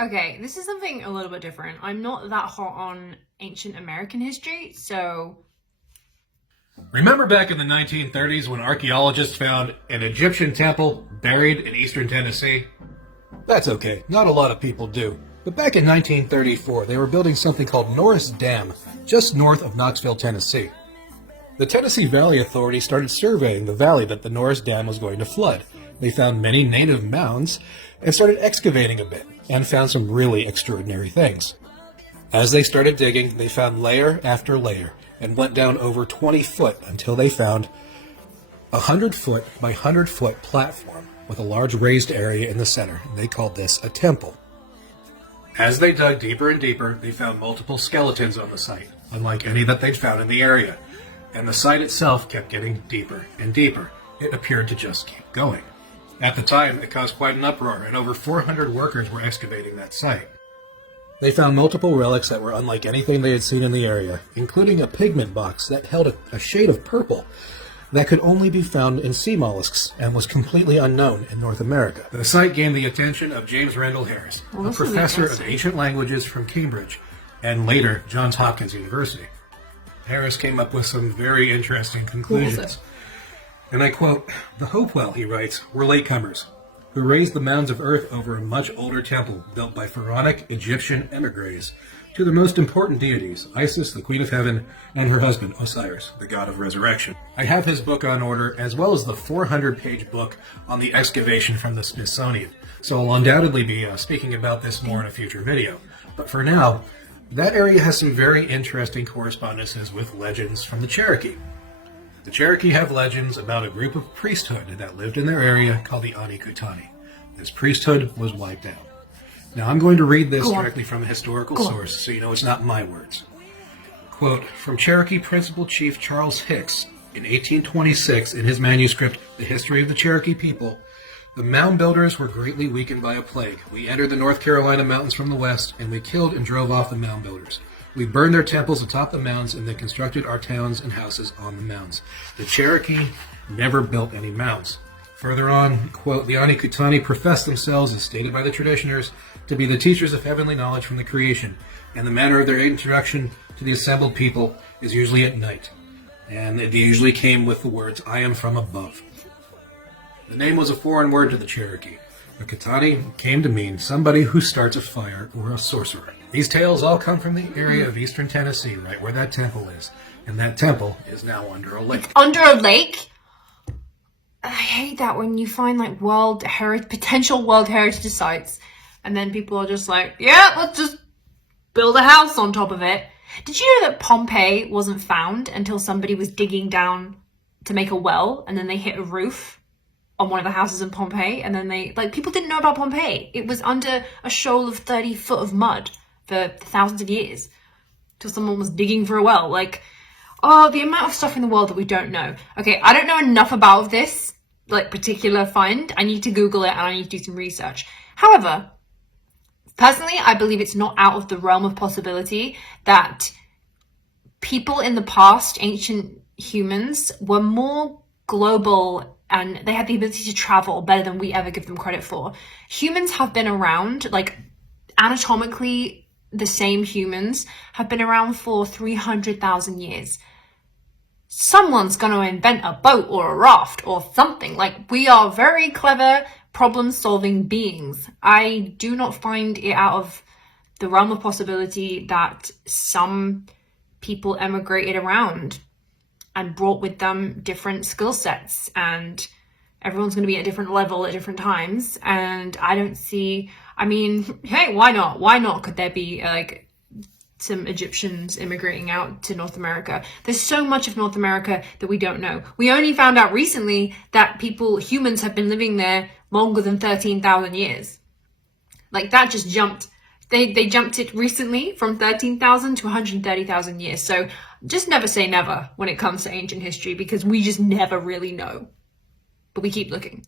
Okay, this is something a little bit different. I'm not that hot on ancient American history, so Remember back in the 1930s when archaeologists found an Egyptian temple buried in eastern Tennessee? That's okay, not a lot of people do. But back in 1934, they were building something called Norris Dam, just north of Knoxville, Tennessee. The Tennessee Valley Authority started surveying the valley that the Norris Dam was going to flood. They found many native mounds and started excavating a bit and found some really extraordinary things. As they started digging, they found layer after layer and went down over 20 foot until they found a 100-foot by 100-foot platform with a large raised area in the center. They called this a temple. As they dug deeper and deeper, they found multiple skeletons on the site, unlike any that they'd found in the area. And the site itself kept getting deeper and deeper. It appeared to just keep going. At the time, it caused quite an uproar, and over 400 workers were excavating that site. They found multiple relics that were unlike anything they had seen in the area, including a pigment box that held a shade of purple that could only be found in sea mollusks and was completely unknown in North America. The site gained the attention of James Randall Harris, a professor of ancient languages from Cambridge and later Johns Hopkins University. Harris came up with some very interesting conclusions. And I quote, "The Hopewell," he writes, "were latecomers who raised the mounds of earth over a much older temple built by pharaonic Egyptian emigres to the most important deities, Isis, the Queen of Heaven, and her husband, Osiris, the god of resurrection." I have his book on order, as well as the 400-page book on the excavation from the Smithsonian, so I'll undoubtedly be speaking about this more in a future video. But for now, that area has some very interesting correspondences with legends from the Cherokee. The Cherokee have legends about a group of priesthood that lived in their area called the Ani-Kutani. This priesthood was wiped out. Now I'm going to read this directly from a historical source, so you know it's not my words. Quote, from Cherokee Principal Chief Charles Hicks in 1826 in his manuscript, The History of the Cherokee People, the mound builders were greatly weakened by a plague. We entered the North Carolina mountains from the west, and we killed and drove off the mound builders. We burned their temples atop the mounds and then constructed our towns and houses on the mounds. The Cherokee never built any mounds. Further on, quote, the Ani-Kutani professed themselves, as stated by the traditioners, to be the teachers of heavenly knowledge from the creation, and the manner of their introduction to the assembled people is usually at night. And they usually came with the words, I am from above. The name was a foreign word to the Cherokee. The Kutani came to mean somebody who starts a fire or a sorcerer. These tales all come from the area of eastern Tennessee, right where that temple is. And that temple is now under a lake. Under a lake? I hate that when you find like potential World Heritage sites, and then people are just like, yeah, let's just build a house on top of it. Did you know that Pompeii wasn't found until somebody was digging down to make a well, and then they hit a roof on one of the houses in Pompeii, and then people didn't know about Pompeii. It was under a shoal of 30 foot of mud for thousands of years till someone was digging for a well. The amount of stuff in the world that we don't know. Okay, I don't know enough about this particular find. I need to Google it and I need to do some research. However, personally, I believe it's not out of the realm of possibility that people in the past, ancient humans, were more global and they had the ability to travel better than we ever give them credit for. Humans have been around, anatomically, the same humans have been around for 300,000 years. Someone's going to invent a boat or a raft or something. We are very clever, problem-solving beings. I do not find it out of the realm of possibility that some people emigrated around and brought with them different skill sets, and everyone's going to be at a different level at different times. And I don't see, hey, why not? Why not? Could there be some Egyptians immigrating out to North America? There's so much of North America that we don't know. We only found out recently that humans have been living there longer than 13,000 years. That just jumped. They jumped it recently from 13,000 to 130,000 years. So just never say never when it comes to ancient history, because we just never really know. But we keep looking.